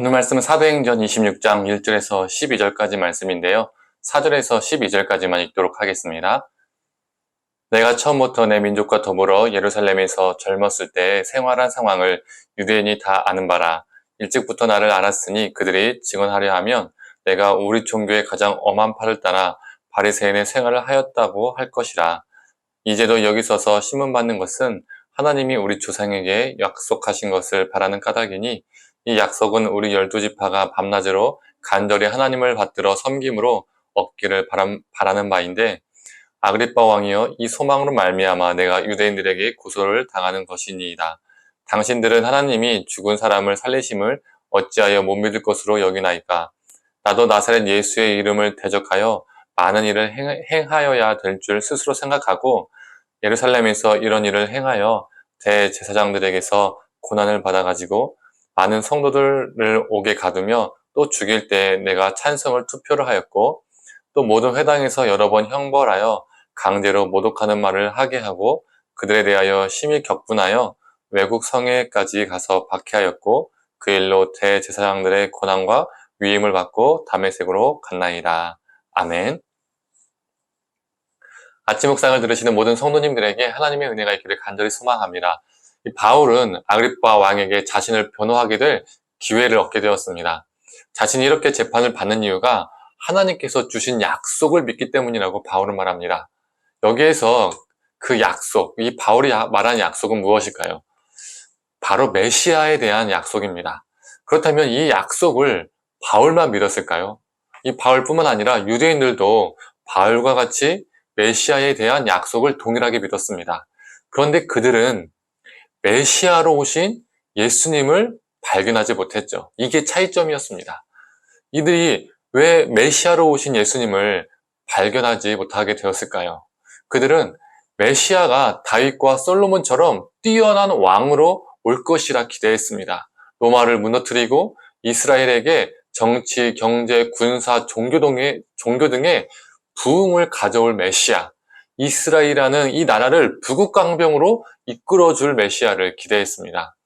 오늘 말씀은 사도행전 26장 1절에서 12절까지 말씀인데요. 4절에서 12절까지만 읽도록 하겠습니다. 내가 처음부터 내 민족과 더불어 예루살렘에서 젊었을 때 생활한 상황을 유대인이 다 아는 바라. 일찍부터 나를 알았으니 그들이 증언하려 하면 내가 우리 종교의 가장 엄한 팔을 따라 바리새인의 생활을 하였다고 할 것이라. 이제도 여기 서서 신문받는 것은 하나님이 우리 조상에게 약속하신 것을 바라는 까닭이니 이 약속은 우리 12지파가 밤낮으로 간절히 하나님을 받들어 섬김으로 얻기를 바라는 바인데, 아그리빠 왕이여, 이 소망으로 말미암아 내가 유대인들에게 고소를 당하는 것이니이다. 당신들은 하나님이 죽은 사람을 살리심을 어찌하여 못 믿을 것으로 여기나이까? 나도 나사렛 예수의 이름을 대적하여 많은 일을 행하여야 될 줄 스스로 생각하고 예루살렘에서 이런 일을 행하여 대제사장들에게서 고난을 받아가지고 많은 성도들을 옥에 가두며 또 죽일 때 내가 찬성을 투표를 하였고, 또 모든 회당에서 여러 번 형벌하여 강제로 모독하는 말을 하게 하고 그들에 대하여 심히 격분하여 외국 성에까지 가서 박해하였고, 그 일로 대제사장들의 고난과 위임을 받고 다메섹으로 갔나이다. 아멘. 아침 묵상을 들으시는 모든 성도님들에게 하나님의 은혜가 있기를 간절히 소망합니다. 바울은 아그리빠 왕에게 자신을 변호하게 될 기회를 얻게 되었습니다. 자신이 이렇게 재판을 받는 이유가 하나님께서 주신 약속을 믿기 때문이라고 바울은 말합니다. 여기에서 그 약속, 이 바울이 말하는 약속은 무엇일까요? 바로 메시아에 대한 약속입니다. 그렇다면 이 약속을 바울만 믿었을까요? 이 바울뿐만 아니라 유대인들도 바울과 같이 메시아에 대한 약속을 동일하게 믿었습니다. 그런데 그들은 메시아로 오신 예수님을 발견하지 못했죠. 이게 차이점이었습니다. 이들이 왜 메시아로 오신 예수님을 발견하지 못하게 되었을까요? 그들은 메시아가 다윗과 솔로몬처럼 뛰어난 왕으로 올 것이라 기대했습니다. 로마를 무너뜨리고 이스라엘에게 정치, 경제, 군사, 종교 등의 부흥을 가져올 메시아, 이스라엘이라는 이 나라를 부국강병으로 이끌어줄 메시아를 기대했습니다.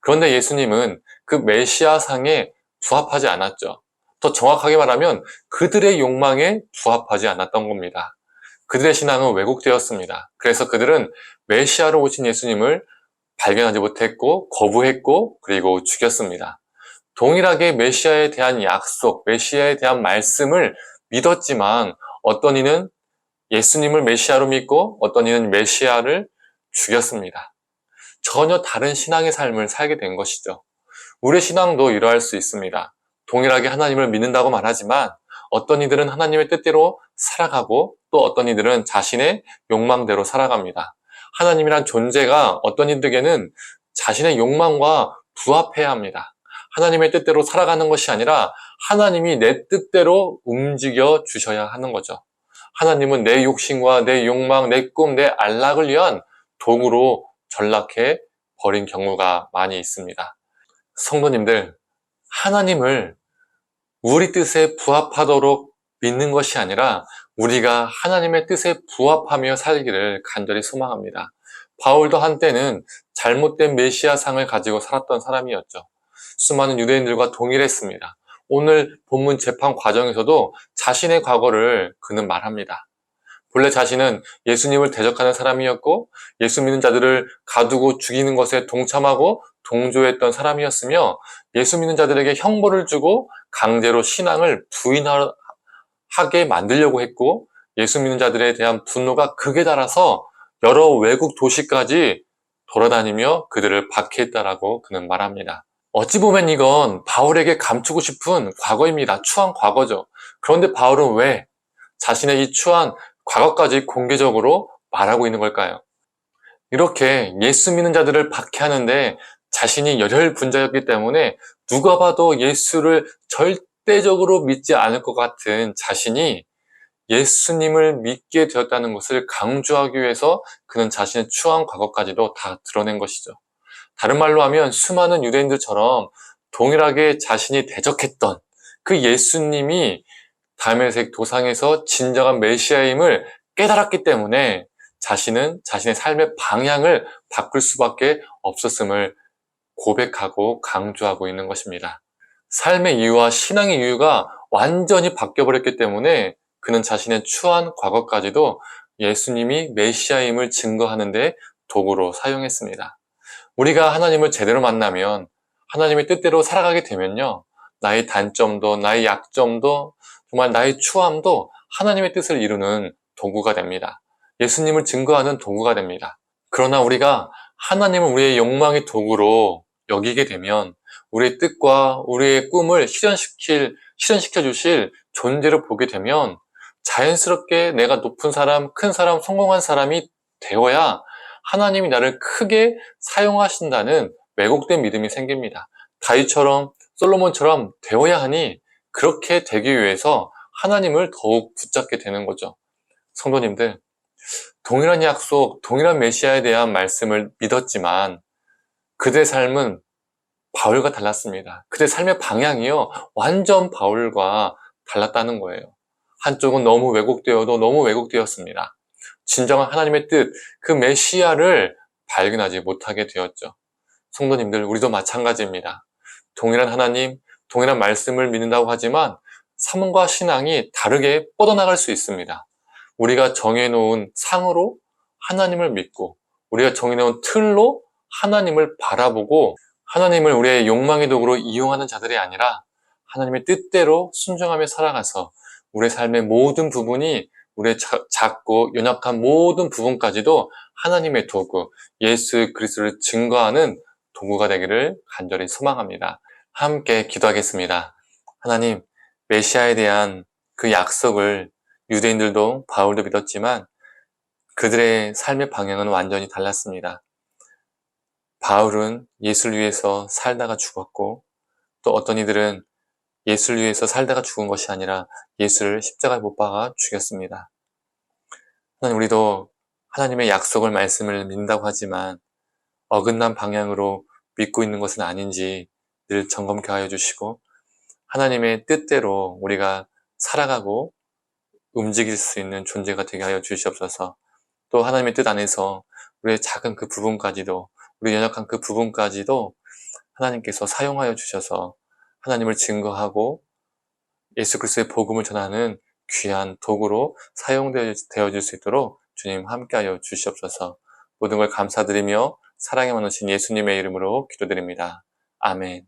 그런데 예수님은 그 메시아상에 부합하지 않았죠. 더 정확하게 말하면 그들의 욕망에 부합하지 않았던 겁니다. 그들의 신앙은 왜곡되었습니다. 그래서 그들은 메시아로 오신 예수님을 발견하지 못했고 거부했고 그리고 죽였습니다. 동일하게 메시아에 대한 약속, 메시아에 대한 말씀을 믿었지만 어떤 이는 예수님을 메시아로 믿고 어떤 이는 메시아를 죽였습니다. 전혀 다른 신앙의 삶을 살게 된 것이죠. 우리의 신앙도 이러할 수 있습니다. 동일하게 하나님을 믿는다고 말하지만 어떤 이들은 하나님의 뜻대로 살아가고 또 어떤 이들은 자신의 욕망대로 살아갑니다. 하나님이란 존재가 어떤 이들에게는 자신의 욕망과 부합해야 합니다. 하나님의 뜻대로 살아가는 것이 아니라 하나님이 내 뜻대로 움직여 주셔야 하는 거죠. 하나님은 내 욕심과 내 욕망, 내 꿈, 내 안락을 위한 도구로 전락해 버린 경우가 많이 있습니다. 성도님들, 하나님을 우리 뜻에 부합하도록 믿는 것이 아니라 우리가 하나님의 뜻에 부합하며 살기를 간절히 소망합니다. 바울도 한때는 잘못된 메시아상을 가지고 살았던 사람이었죠. 수많은 유대인들과 동일했습니다. 오늘 본문 재판 과정에서도 자신의 과거를 그는 말합니다. 본래 자신은 예수님을 대적하는 사람이었고 예수 믿는 자들을 가두고 죽이는 것에 동참하고 동조했던 사람이었으며 예수 믿는 자들에게 형벌을 주고 강제로 신앙을 부인하게 만들려고 했고 예수 믿는 자들에 대한 분노가 극에 달아서 여러 외국 도시까지 돌아다니며 그들을 박해했다라고 그는 말합니다. 어찌 보면 이건 바울에게 감추고 싶은 과거입니다. 추한 과거죠. 그런데 바울은 왜 자신의 이 추한 과거까지 공개적으로 말하고 있는 걸까요? 이렇게 예수 믿는 자들을 박해하는데 자신이 열혈분자였기 때문에 누가 봐도 예수를 절대적으로 믿지 않을 것 같은 자신이 예수님을 믿게 되었다는 것을 강조하기 위해서 그는 자신의 추한 과거까지도 다 드러낸 것이죠. 다른 말로 하면 수많은 유대인들처럼 동일하게 자신이 대적했던 그 예수님이 다메섹 도상에서 진정한 메시아임을 깨달았기 때문에 자신은 자신의 삶의 방향을 바꿀 수밖에 없었음을 고백하고 강조하고 있는 것입니다. 삶의 이유와 신앙의 이유가 완전히 바뀌어버렸기 때문에 그는 자신의 추한 과거까지도 예수님이 메시아임을 증거하는 데 도구로 사용했습니다. 우리가 하나님을 제대로 만나면, 하나님의 뜻대로 살아가게 되면요, 나의 단점도, 나의 약점도, 정말 나의 추함도 하나님의 뜻을 이루는 도구가 됩니다. 예수님을 증거하는 도구가 됩니다. 그러나 우리가 하나님을 우리의 욕망의 도구로 여기게 되면 우리의 뜻과 우리의 꿈을 실현시켜 주실 존재로 보게 되면 자연스럽게 내가 높은 사람, 큰 사람, 성공한 사람이 되어야 하나님이 나를 크게 사용하신다는 왜곡된 믿음이 생깁니다. 다윗처럼, 솔로몬처럼 되어야 하니 그렇게 되기 위해서 하나님을 더욱 붙잡게 되는 거죠. 성도님들, 동일한 약속, 동일한 메시아에 대한 말씀을 믿었지만 그들의 삶은 바울과 달랐습니다. 그들의 삶의 방향이요, 완전 바울과 달랐다는 거예요. 한쪽은 너무 왜곡되어도 너무 왜곡되었습니다. 진정한 하나님의 뜻, 그 메시아를 발견하지 못하게 되었죠. 성도님들, 우리도 마찬가지입니다. 동일한 하나님, 동일한 말씀을 믿는다고 하지만 삶과 신앙이 다르게 뻗어나갈 수 있습니다. 우리가 정해놓은 상으로 하나님을 믿고, 우리가 정해놓은 틀로 하나님을 바라보고, 하나님을 우리의 욕망의 도구로 이용하는 자들이 아니라 하나님의 뜻대로 순종하며 살아가서 우리의 삶의 모든 부분이, 우리의 작고 연약한 모든 부분까지도 하나님의 도구, 예수 그리스도를 증거하는 도구가 되기를 간절히 소망합니다. 함께 기도하겠습니다. 하나님, 메시아에 대한 그 약속을 유대인들도 바울도 믿었지만 그들의 삶의 방향은 완전히 달랐습니다. 바울은 예수를 위해서 살다가 죽었고, 또 어떤 이들은 예수를 위해서 살다가 죽은 것이 아니라 예수를 십자가에 못 박아 죽였습니다. 하나님, 우리도 하나님의 약속을 말씀을 믿는다고 하지만 어긋난 방향으로 믿고 있는 것은 아닌지 늘 점검케 하여 주시고, 하나님의 뜻대로 우리가 살아가고 움직일 수 있는 존재가 되게 하여 주시옵소서. 또 하나님의 뜻 안에서 우리의 작은 그 부분까지도, 우리 연약한 그 부분까지도 하나님께서 사용하여 주셔서 하나님을 증거하고 예수 그리스도의 복음을 전하는 귀한 도구로 사용되어질 수 있도록 주님 함께하여 주시옵소서. 모든 걸 감사드리며 사랑에 많으신 예수님의 이름으로 기도드립니다. 아멘.